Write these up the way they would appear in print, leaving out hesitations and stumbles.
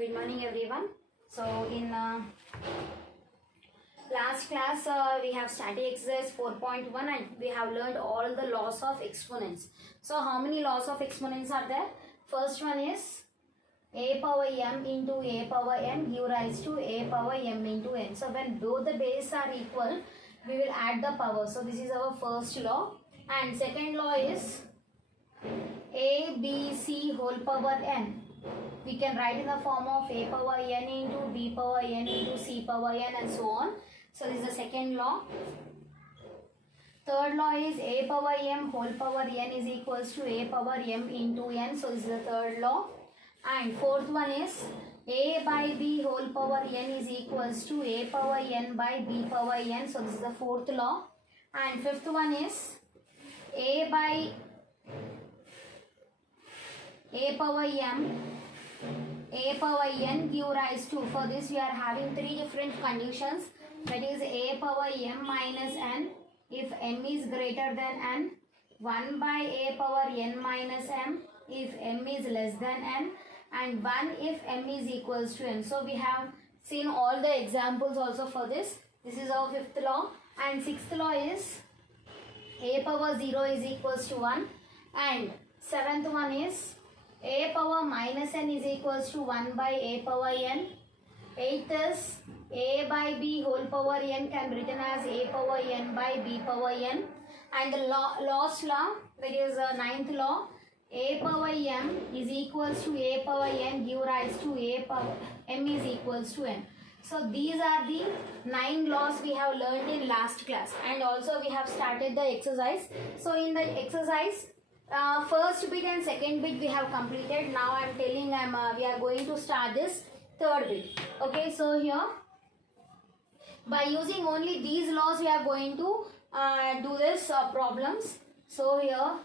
Good morning, everyone. So, in last class, we have started exercise 4.1 and we have learned all the laws of exponents. So, how many laws of exponents are there? First one is a power m into a power n give rise to a power m into n. So, when both the bases are equal, we will add the power. So, this is our first law. And second law is a, b, c whole power n. We can write in the form of a power n into b power n into c power n and so on. So this is the second law. Third law is a power m whole power n is equals to a power m into n. So this is the third law. And fourth one is a by b whole power n is equals to a power n by b power n. So this is the fourth law. And fifth one is a by a power n give rise to, for this we are having three different conditions, that is a power m minus n if m is greater than n, 1 by a power n minus m if m is less than n, and 1 if m is equals to n. So we have seen all the examples also for this. This is our fifth law. And sixth law is a power 0 is equals to 1, and seventh one is a power minus n is equals to 1 by a power n. Eighth is a by b whole power n can be written as a power n by b power n. And the last law, that is ninth law, a power m is equals to a power n give rise to a power m is equals to n. So these are the 9 laws we have learned in last class, and also we have started the exercise. So in the exercise, first bit and second bit we have completed. Now I am telling we are going to start this third bit. Okay, so here by using only these laws we are going to do this problems. So here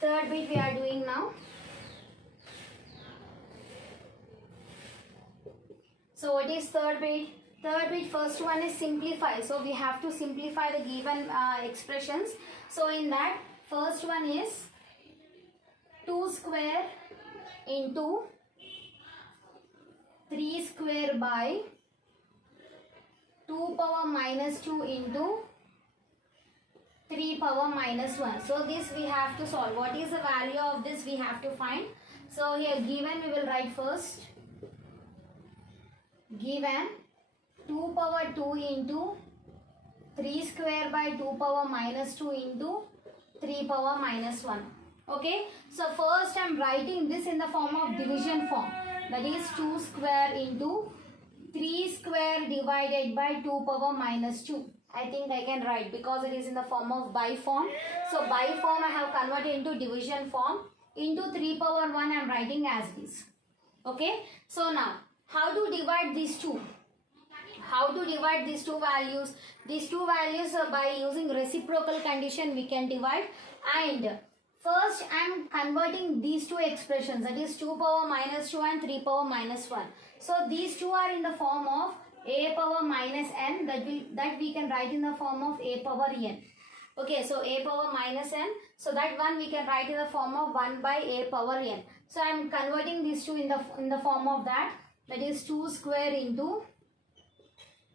third bit we are doing now. So what is third bit? Third bit, first one is simplify. So we have to simplify the given expressions. So in that, first one is 2 square into 3 square by 2 power minus 2 into 3 power minus 1. So this we have to solve. What is the value of this we have to find. So here given we will write first. Given 2 power 2 into 3 square by 2 power minus 2 into 3 power minus 1. Okay. So first I am writing this in the form of division form. That is 2 square into 3 square divided by 2 power minus 2. I think I can write because it is in the form of by form. So by form I have converted into division form. Into 3 power 1 I am writing as this. Okay. So now, how to divide these two? How to divide these two values? These two values by using reciprocal condition we can divide. And first I am converting these two expressions, that is 2 power minus 2 and 3 power minus 1. So these two are in the form of a power minus n, that we can write in the form of a power n. Okay, so a power minus n, so that one we can write in the form of 1 by a power n. So I am converting these two in the form of that. That is 2 square into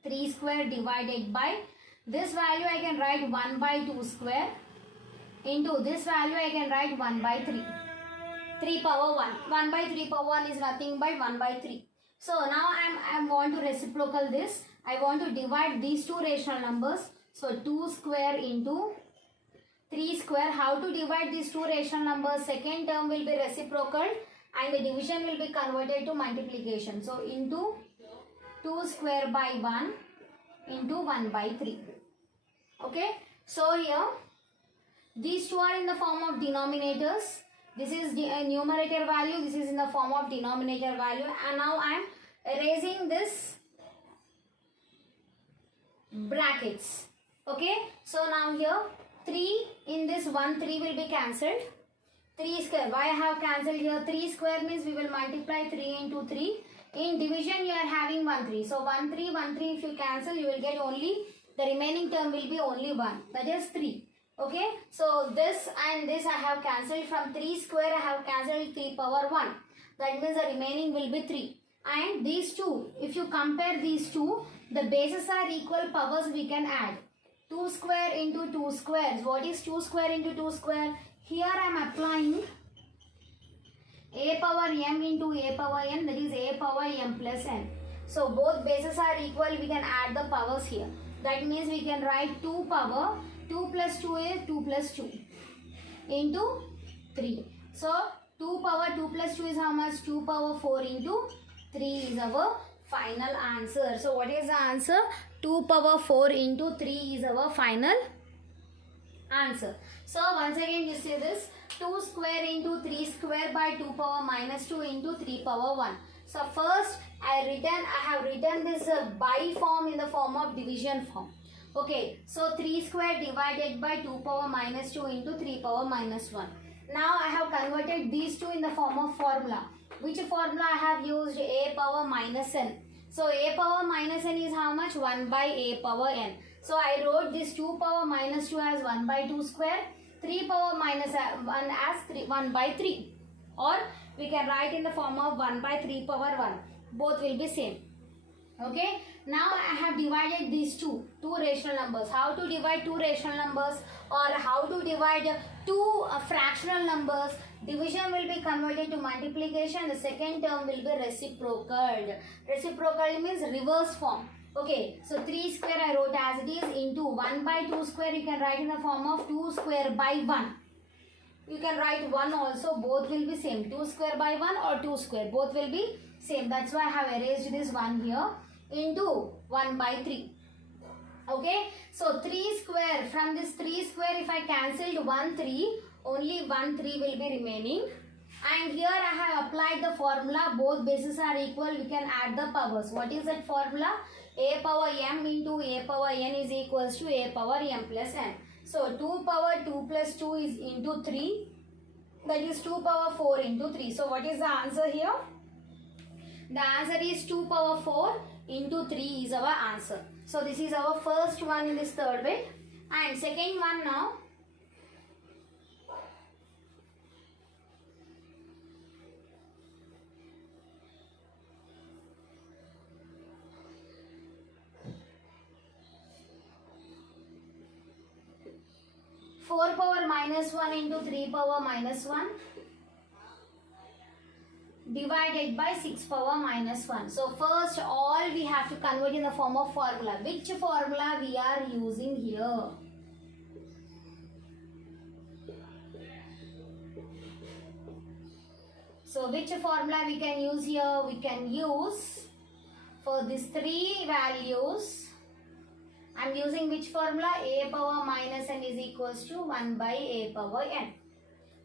3 square divided by, this value I can write 1 by 2 square into this value I can write 1 by 3. 3 power 1. 1 by 3 power 1 is nothing but 1 by 3. So now I want to reciprocal this. I want to divide these two rational numbers. So 2 square into 3 square. How to divide these two rational numbers? Second term will be reciprocal and the division will be converted to multiplication. So into 2 square by 1 into 1 by 3. Okay. So here these two are in the form of denominators. This is the numerator value. This is in the form of denominator value. And now I am erasing this brackets. Okay. So now here 3 in this 1, 3 will be cancelled. 3 square. Why I have cancelled here? 3 square means we will multiply 3 into 3. In division you are having 1 3. So 1 3 1 3, if you cancel you will get only the remaining term will be only 1, that is 3. Okay, so this and this I have cancelled. From 3 square I have cancelled 3 power 1. That means the remaining will be 3. And these two, if you compare these two, the bases are equal, powers we can add. 2 square into 2 squares. What is 2 square into 2 square? Here I am applying a power m into a power n, that is a power m plus n. So both bases are equal, we can add the powers here. That means we can write 2 power, 2 plus 2 is 2 plus 2 into 3. So 2 power 2 plus 2 is how much? 2 power 4 into 3 is our final answer. So what is the answer? 2 power 4 into 3 is our final answer. So once again you see this, 2 square into 3 square by 2 power minus 2 into 3 power 1. So first I have written this by form in the form of division form. Okay, so 3 square divided by 2 power minus 2 into 3 power minus 1. Now I have converted these two in the form of formula. Which formula I have used? A power minus n. So a power minus n is how much? 1 by a power n. So I wrote this 2 power minus 2 as 1 by 2 square, 3 power minus 1 as 1 by 3. Or we can write in the form of 1 by 3 power 1. Both will be same. Okay. Now I have divided these two rational numbers. How to divide two rational numbers, or how to divide two fractional numbers? Division will be converted to multiplication. The second term will be reciprocal. Reciprocal means reverse form. Okay, so 3 square I wrote as it is into 1 by 2 square. You can write in the form of 2 square by 1. You can write 1 also. Both will be same. 2 square by 1 or 2 square. Both will be same. That's why I have erased this 1 here. Into 1 by 3. Okay, so 3 square, from this 3 square if I cancelled 1 3, only 1 3 will be remaining. And here I have applied the formula, both bases are equal, we can add the powers. What is that formula? A power m into a power n is equals to a power m plus n. So 2 power 2 plus 2 is into 3, that is 2 power 4 into 3. So what is the answer here? The answer is 2 power 4 into 3 is our answer. So this is our first one in this third bit. And second one now. Four power minus 1 into 3 power minus 1. Divided by 6 power minus 1. So first all we have to convert in the form of formula. Which formula we are using here? So which formula we can use here? We can use for these three values. I am using which formula? A power minus n is equals to 1 by a power n.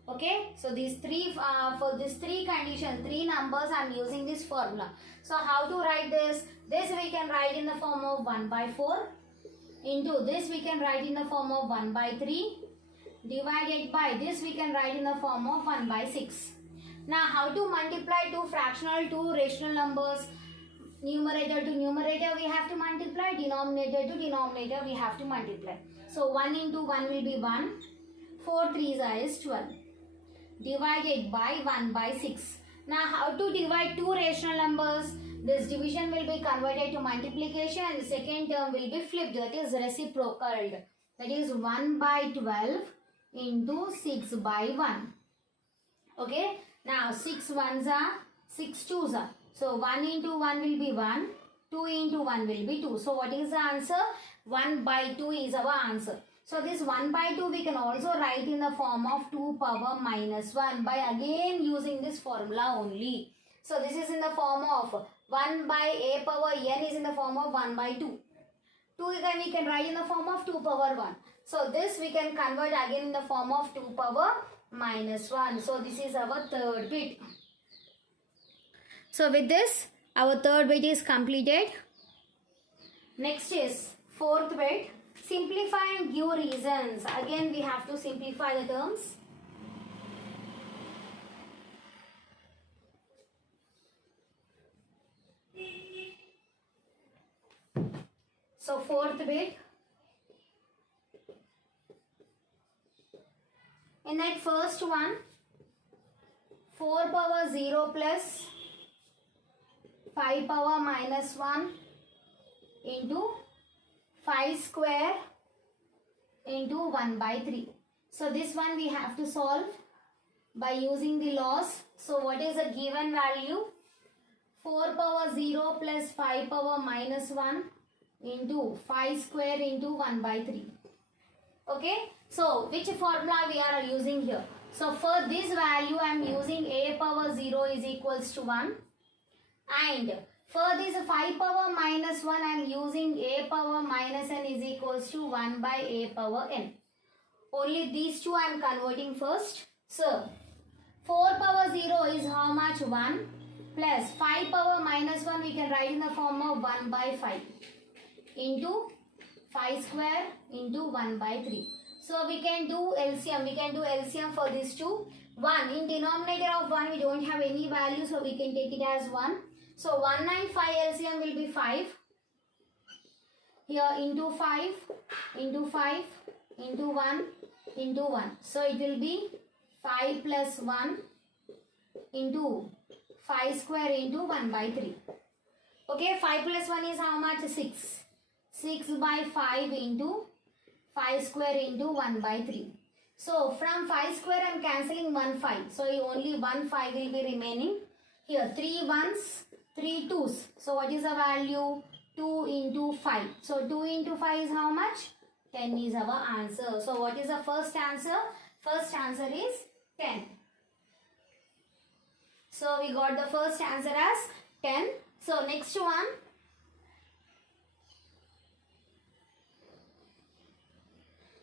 Okay, so these three for these three conditions, three numbers, I am using this formula. So how to write this? This we can write in the form of 1 by 4 into this we can write in the form of 1 by 3 divided by this we can write in the form of 1 by 6. Now how to multiply two fractional, two rational numbers? Numerator to numerator we have to multiply, denominator to denominator we have to multiply. So 1 into 1 will be 1, 4 3s is 12. Divided by 1 by 6. Now how to divide two rational numbers? This division will be converted to multiplication and the second term will be flipped, that is reciprocal. That is 1 by 12 into 6 by 1. Okay. Now 6 ones are 6 twos are. So 1 into 1 will be 1. 2 into 1 will be 2. So what is the answer? 1 by 2 is our answer. So this 1 by 2 we can also write in the form of 2 power minus 1 by again using this formula only. So this is in the form of 1 by a power n is in the form of 1 by 2. 2 again we can write in the form of 2 power 1. So this we can convert again in the form of 2 power minus 1. So this is our third bit. So with this our third bit is completed. Next is fourth bit. Simplify and give reasons. Again we have to simplify the terms. So fourth bit, In that first one, 4 power 0 plus 5 power minus 1 into 5 square into 1 by 3. So this one we have to solve by using the laws. So what is the given value? 4 power 0 plus 5 power minus 1 into 5 square into 1 by 3. Okay. So which formula we are using here? So for this value I am using a power 0 is equals to 1. And for this 5 power minus 1 I am using a power minus n is equals to 1 by a power n. Only these two I am converting first. So 4 power 0 is how much? 1 plus 5 power minus 1 we can write in the form of 1 by 5 into 5 square into 1 by 3. So we can do LCM. We can do LCM for these two. 1 in denominator of 1 we don't have any value, so we can take it as 1. So 1 and 5 LCM will be 5. Here into 5 into 5 into 1 into 1. So it will be 5 plus 1 into 5 square into 1 by 3. Okay, 5 plus 1 is how much? 6. 6 by 5 into 5 square into 1 by 3. So from 5 square I am cancelling 1 5. So only 1 5 will be remaining. Here 3 1s, 3 2s. So what is the value? 2 into 5. So 2 into 5 is how much? 10 is our answer. So what is the first answer? First answer is 10. So we got the first answer as 10. So next one.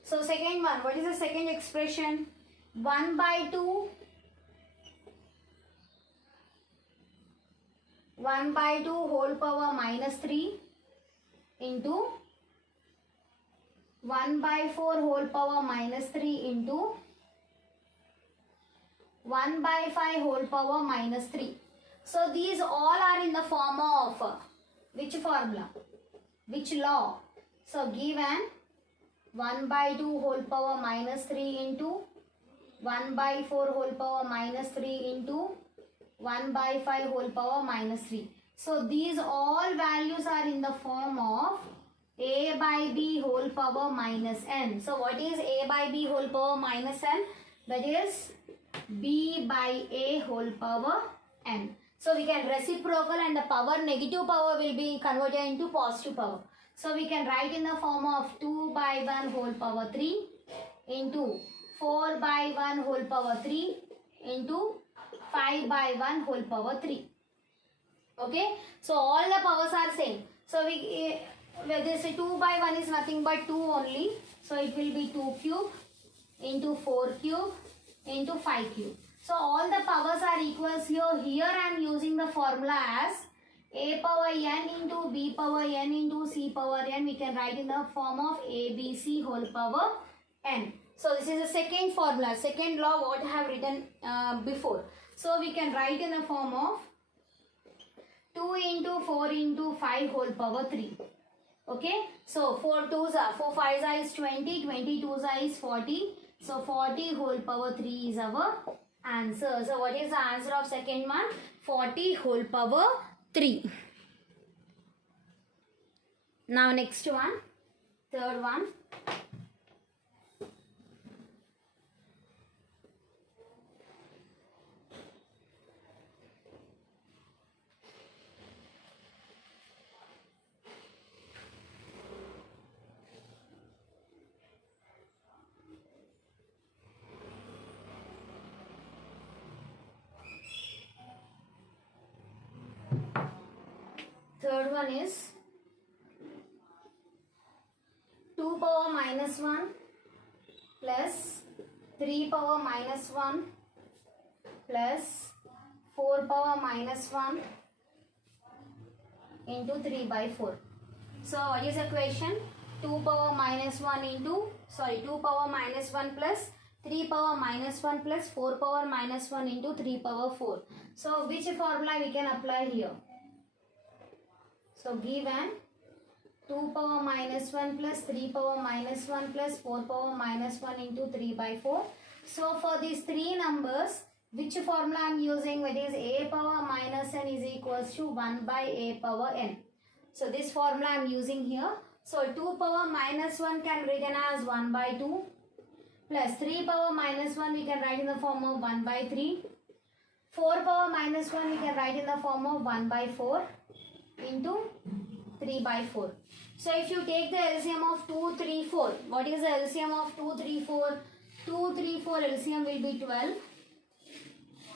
So second one, what is the second expression? 1 by 2. 1 by 2 whole power minus 3 into 1 by 4 whole power minus 3 into 1 by 5 whole power minus 3. So these all are in the form of which formula? Which law? So given 1 by 2 whole power minus 3 into 1 by 4 whole power minus 3 into 1 by 5 whole power minus 3. So these all values are in the form of a by b whole power minus n. So what is a by b whole power minus n? That is b by a whole power n. So we can reciprocal and the power, negative power will be converted into positive power. So we can write in the form of 2 by 1 whole power 3 into 4 by 1 whole power 3 into 5 by 1 whole power 3. Okay. So all the powers are same. So we this 2 by 1 is nothing but 2 only. So it will be 2 cube into 4 cube into 5 cube. So all the powers are equals here. Here I am using the formula as a power n into b power n into c power n. We can write in the form of abc whole power n. So this is the second formula, second law what I have written before. So we can write in the form of 2 into 4 into 5 whole power 3. Okay. So 4 2s are 4 5s are is 20, 20 2s are is 40. So 40 whole power 3 is our answer. So what is the answer of second one? 40 whole power 3. Now next one, third one. Third one is 2 power minus 1 plus 3 power minus 1 plus 4 power minus 1 into 3 by 4. So what is the question? 2 power minus 1 into 2 power minus 1 plus 3 power minus 1 plus 4 power minus 1 into 3 power 4. So which formula we can apply here? So given 2 power minus 1 plus 3 power minus 1 plus 4 power minus 1 into 3 by 4. So for these three numbers, which formula I am using? That is a power minus n is equals to 1 by a power n. So this formula I am using here. So 2 power minus 1 can be written as 1 by 2 plus 3 power minus 1 we can write in the form of 1 by 3. 4 power minus 1 we can write in the form of 1 by 4 into 3 by 4. So if you take the LCM of 2, 3, 4, what is the LCM of 2, 3, 4? 2, 3, 4 LCM will be 12.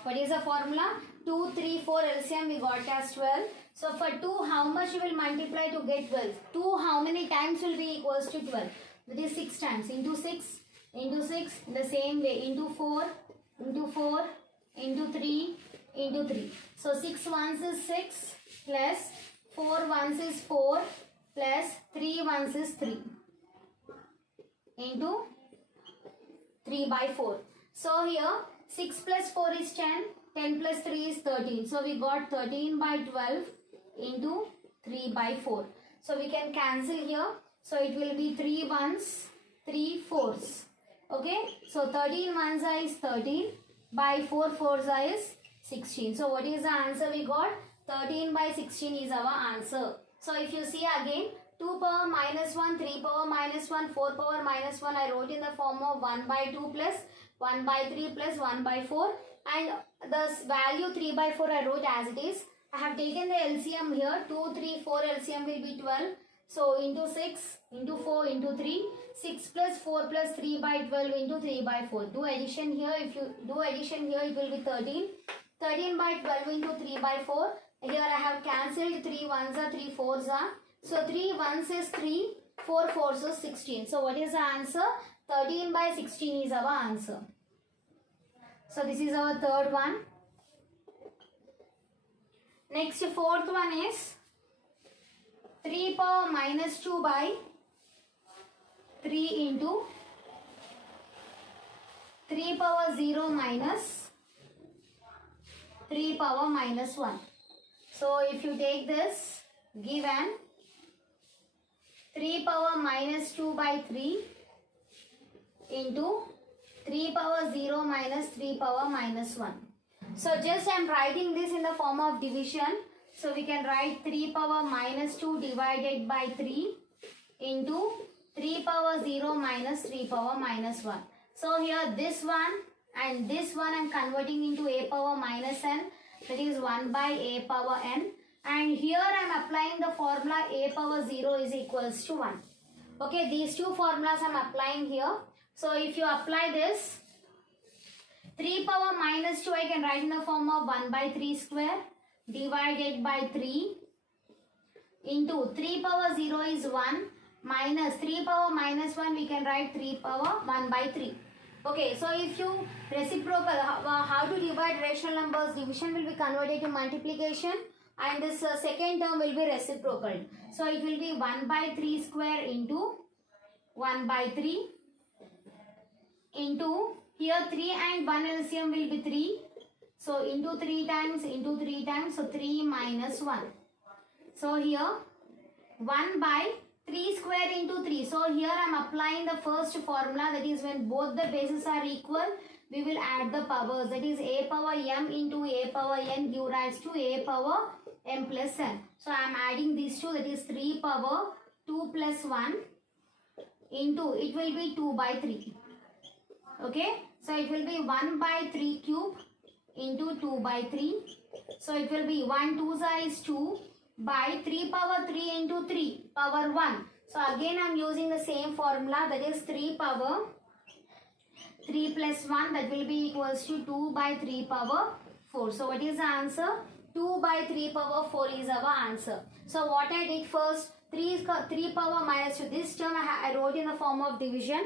What is the formula? 2, 3, 4 LCM we got as 12. So for 2, how much you will multiply to get 12? 2, how many times will be equals to 12? That is 6 times. Into 6, into 6, in the same way. Into 4, into 4, into 3, into 3. So 6 ones is 6 plus 4 ones is 4 plus 3 ones is 3 into 3 by 4. So here 6 plus 4 is 10, 10 plus 3 is 13. So we got 13 by 12 into 3 by 4. So we can cancel here. So it will be 3 ones, 3 fours. Okay. So 13 ones is 13 by 4 fours is 16. So what is the answer we got? 13 by 16 is our answer. So if you see again, 2 power minus 1, 3 power minus 1, 4 power minus 1 I wrote in the form of 1 by 2 plus 1 by 3 plus 1 by 4, and the value 3 by 4 I wrote as it is. I have taken the LCM here. 2, 3, 4 LCM will be 12. So into 6, into 4, into 3. 6 plus 4 plus 3 by 12 into 3 by 4. Do addition here. If you do addition here, it will be 13. 13 by 12 into 3 by 4. Here I have cancelled 3 ones are 3 fours are. So 3 ones is 3, 4 fours is 16. So what is the answer? 13 by 16 is our answer. So this is our third one. Next, fourth one is 3 power minus 2 by 3 into 3 power 0 minus 3 power minus 1. So if you take this given 3 power minus 2 by 3 into 3 power 0 minus 3 power minus 1. So just I am writing this in the form of division. So we can write 3 power minus 2 divided by 3 into 3 power 0 minus 3 power minus 1. So here this one and this one I am converting into a power minus n, that is 1 by a power n, and here I am applying the formula a power 0 is equals to 1. Okay, these two formulas I am applying here. So if you apply this, 3 power minus 2 I can write in the form of 1 by 3 square divided by 3 into 3 power 0 is 1 minus 3 power minus 1 we can write 3 power 1 by 3. Okay, so if you reciprocal, how to divide rational numbers, division will be converted to multiplication and this second term will be reciprocal. So it will be 1 by 3 square into 1 by 3 into here 3 and 1 LCM will be 3. So into 3 times, so 3 minus 1. So here 1 by 3 square into 3. So here I am applying the first formula, that is when both the bases are equal, we will add the powers, that is a power m into a power n give rise to a power m plus n. So I am adding these two, that is 3 power 2 plus 1 into, it will be 2 by 3. Okay, so it will be 1 by 3 cube into 2 by 3. So it will be 1 2 is 2 by 3 power 3 into 3 power 1. So again I am using the same formula, that is 3 power 3 plus 1, that will be equals to 2 by 3 power 4. So what is the answer? 2 by 3 power 4 is our answer. So what I did first, 3 power minus 2, this term I wrote in the form of division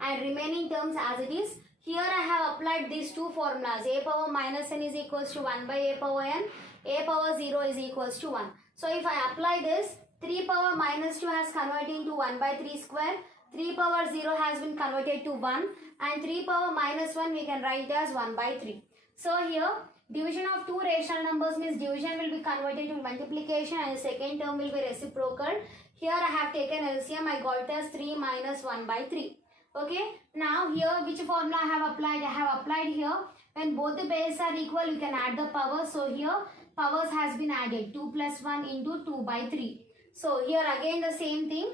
and remaining terms as it is. Here I have applied these two formulas, a power minus n is equals to 1 by a power n, a power 0 is equals to 1. So if I apply this, 3 power minus 2 has converted into 1 by 3 square, 3 power 0 has been converted to 1 and 3 power minus 1 we can write as 1 by 3. So here division of two rational numbers means division will be converted to multiplication and the second term will be reciprocal. Here I have taken LCM, I got as 3 minus 1 by 3. Okay, now here which formula I have applied? I have applied here. When both the bases are equal, you can add the powers. So here powers has been added. 2 plus 1 into 2 by 3. So here again the same thing.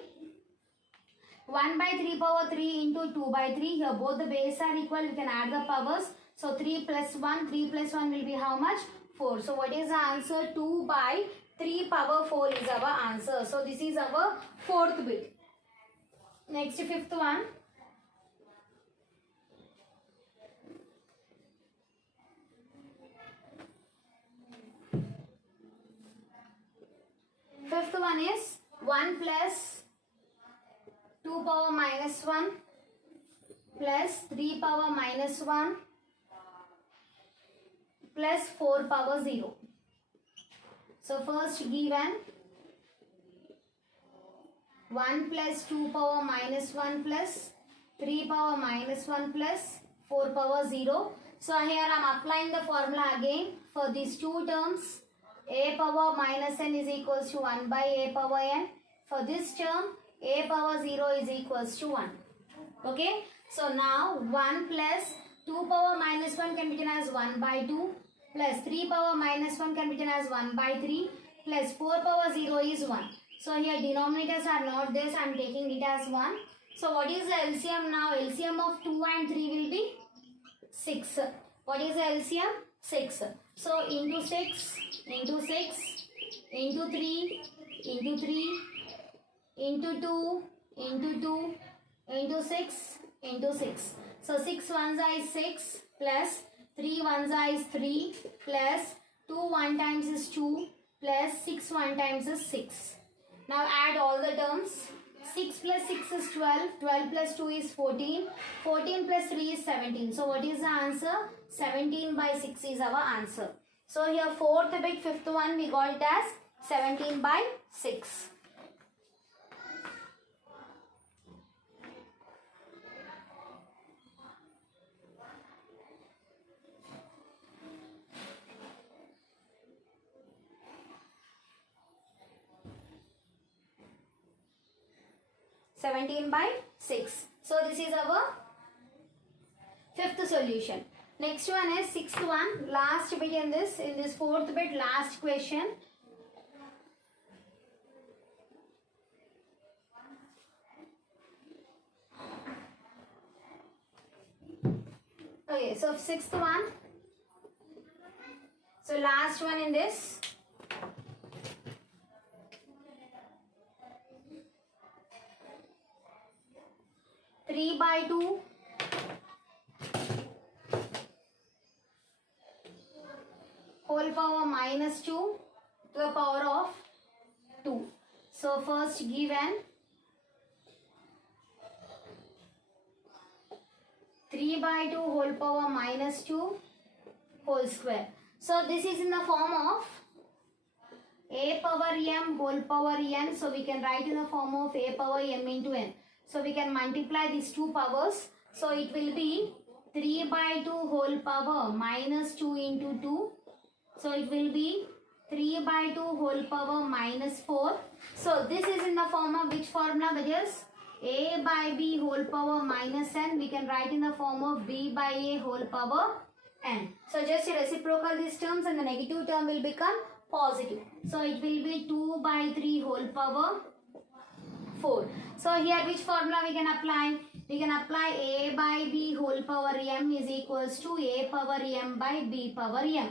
1 by 3 power 3 into 2 by 3. Here both the bases are equal. You can add the powers. So 3 plus 1. 3 plus 1 will be how much? 4. So what is the answer? 2 by 3 power 4 is our answer. So this is our fourth bit. Next, fifth one. Fifth one is 1 plus 2 power minus 1 plus 3 power minus 1 plus 4 power 0. So first given 1 plus 2 power minus 1 plus 3 power minus 1 plus 4 power 0. So here I am applying the formula again for these two terms. A power minus n is equals to 1 by a power n. For this term, a power 0 is equals to 1. Okay. So now 1 plus 2 power minus 1 can be written as 1 by 2 plus 3 power minus 1 can be written as 1 by 3 plus 4 power 0 is 1. So here denominators are not there, so I am taking it as 1. So what is the LCM now? LCM of 2 and 3 will be 6. What is the LCM? 6. So into 6, into 6, into 3, into 3, into 2, into 2, into 6, into 6. So 6 ones is 6 plus 3 ones is 3 plus 2 1 times is 2 plus 6 1 times is 6. Now add all the terms. 6 plus 6 is 12. 12 plus 2 is 14. 14 plus 3 is 17. So what is the answer? 17 by 6 is our answer. So here fourth bit, fifth one we got it as 17 by 6. By 6. So this is our fifth solution. Next one is sixth one, last bit in this fourth bit, last question. Okay, so sixth one. So last one in this. Three by 2 whole power minus 2 to the power of 2. So first given 3 by 2 whole power minus 2 whole square. So this is in the form of a power m whole power n. So we can write in the form of a power m into n. So we can multiply these two powers. So it will be 3 by 2 whole power minus 2 into 2. So it will be 3 by 2 whole power minus 4. So this is in the form of which formula? That is a by b whole power minus n. We can write in the form of b by a whole power n. So just reciprocal these terms and the negative term will become positive. So it will be 2 by 3 whole power 4. So here which formula we can apply? We can apply a by b whole power m is equals to a power m by b power m.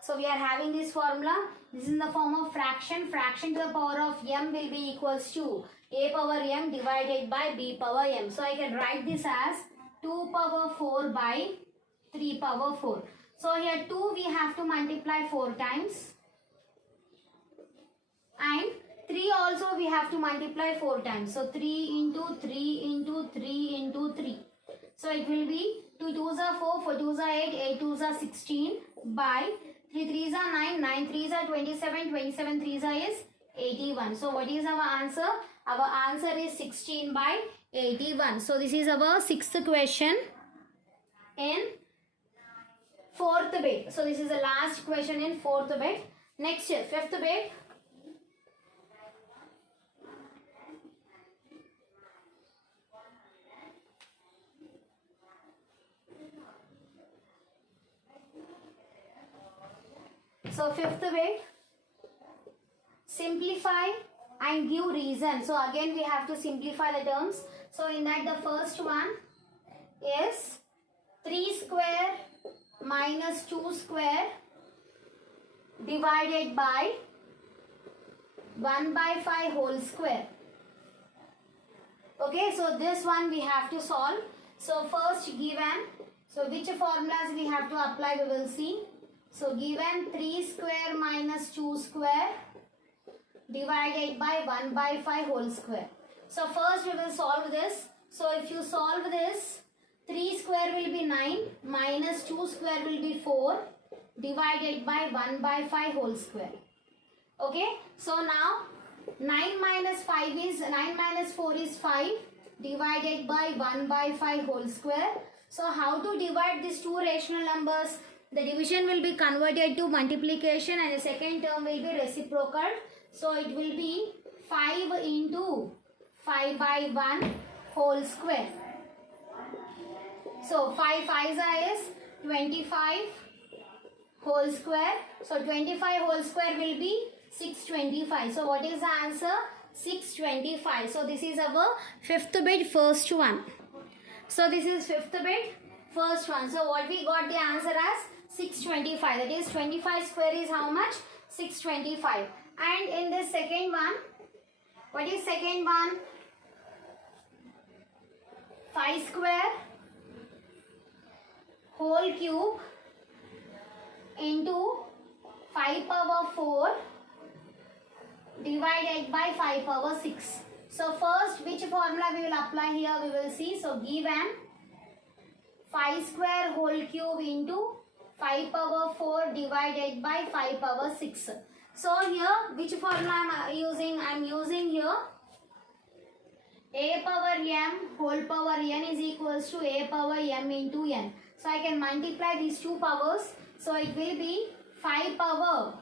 So we are having this formula. This is in the form of fraction. Fraction to the power of m will be equals to a power m divided by b power m. So I can write this as 2 power 4 by 3 power 4. So here 2 we have to multiply 4 times. And 3 also we have to multiply 4 times. So 3 into 3 into 3 into 3. So it will be 2 2s are 4, 4 2s are 8, 8 2s are 16 by 3 3s are 9, 9 3s are 27, 27 3s are is 81. So what is our answer? Our answer is 16 by 81. So this is our sixth question in fourth bit. So this is the last question in fourth bit. Next, fifth bit. So fifth bit, simplify and give reason. So again we have to simplify the terms. So in that, the first one is 3 square minus 2 square divided by 1 by 5 whole square. Okay, so this one we have to solve. So first given, so which formulas we have to apply, we will see. So given 3 square minus 2 square divided by 1 by 5 whole square. So first we will solve this. So if you solve this, 3 square will be 9 minus 2 square will be 4 divided by 1 by 5 whole square. Okay, so now 9 minus 4 is 5 divided by 1 by 5 whole square. So how to divide these two rational numbers? The division will be converted to multiplication and the second term will be reciprocal. So it will be 5 into 5 by 1 whole square. So 5 5s is 25 whole square. So 25 whole square will be 625. So what is the answer? 625. So this is our fifth bit, first one. So this is fifth bit, first one. So what we got the answer as 625. That is 25 square is how much? 625. And in the second one, what is second one? 5 square whole cube into 5 power 4 divided by 5 power 6. So first, which formula we will apply here, we will see. So given 5 square whole cube into 5 power 4 divided by 5 power 6. So here, which formula I am using? I am using here a power m whole power n is equals to a power m into n. So I can multiply these two powers. So it will be 5 power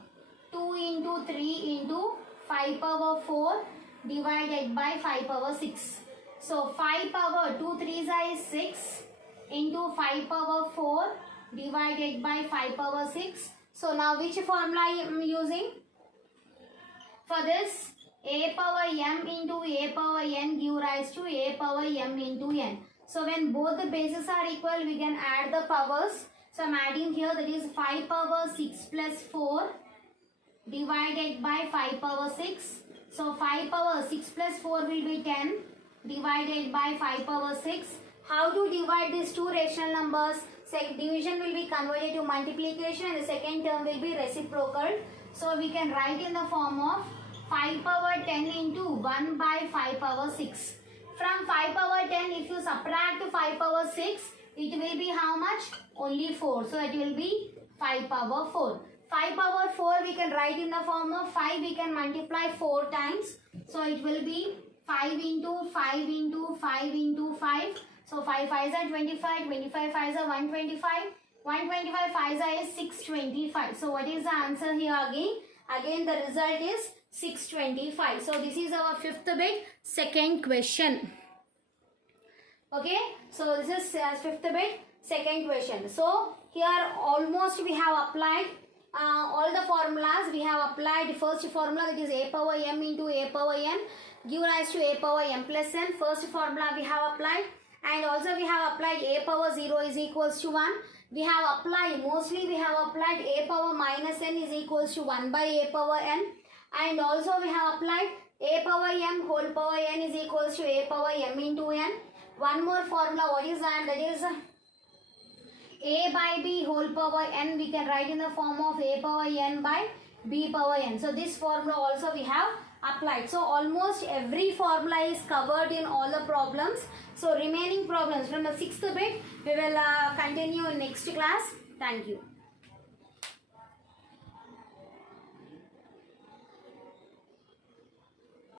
2 into 3 into 5 power 4 divided by 5 power 6. So 5 power 2 3s is 6 into 5 power 4 divided by 5 power 6. So now which formula I am using? For this, a power m into a power n give rise to a power m into n. So when both the bases are equal, we can add the powers. So I am adding here, that is 5 power 6 plus 4 divided by 5 power 6. So 5 power 6 plus 4 will be 10 divided by 5 power 6. How to divide these two rational numbers? Division will be converted to multiplication and the second term will be reciprocal. So we can write in the form of 5 power 10 into 1 by 5 power 6. From 5 power 10, if you subtract 5 power 6, it will be how much? Only 4. So it will be 5 power 4. 5 power 4 we can write in the form of 5. We can multiply 4 times. So it will be 5 into 5 into 5 into 5. So 5 5s are 25. 25 5s are 125. 125 5s are 625. So what is the answer here again? Again the result is 625. So this is our fifth bit, second question. Okay, so this is fifth bit, second question. So here almost we have applied all the formulas. We have applied first formula, that is a power m into a power n give rise to a power m plus n. First formula we have applied, and also we have applied a power 0 is equals to 1. We have applied, mostly we have applied a power minus n is equals to 1 by a power n. And also we have applied a power m whole power n is equals to a power m into n. One more formula, what is that? That is a by b whole power n, we can write in the form of a power n by b power n. So this formula also we have applied. So almost every formula is covered in all the problems. So remaining problems from the sixth bit we will continue in next class. Thank you.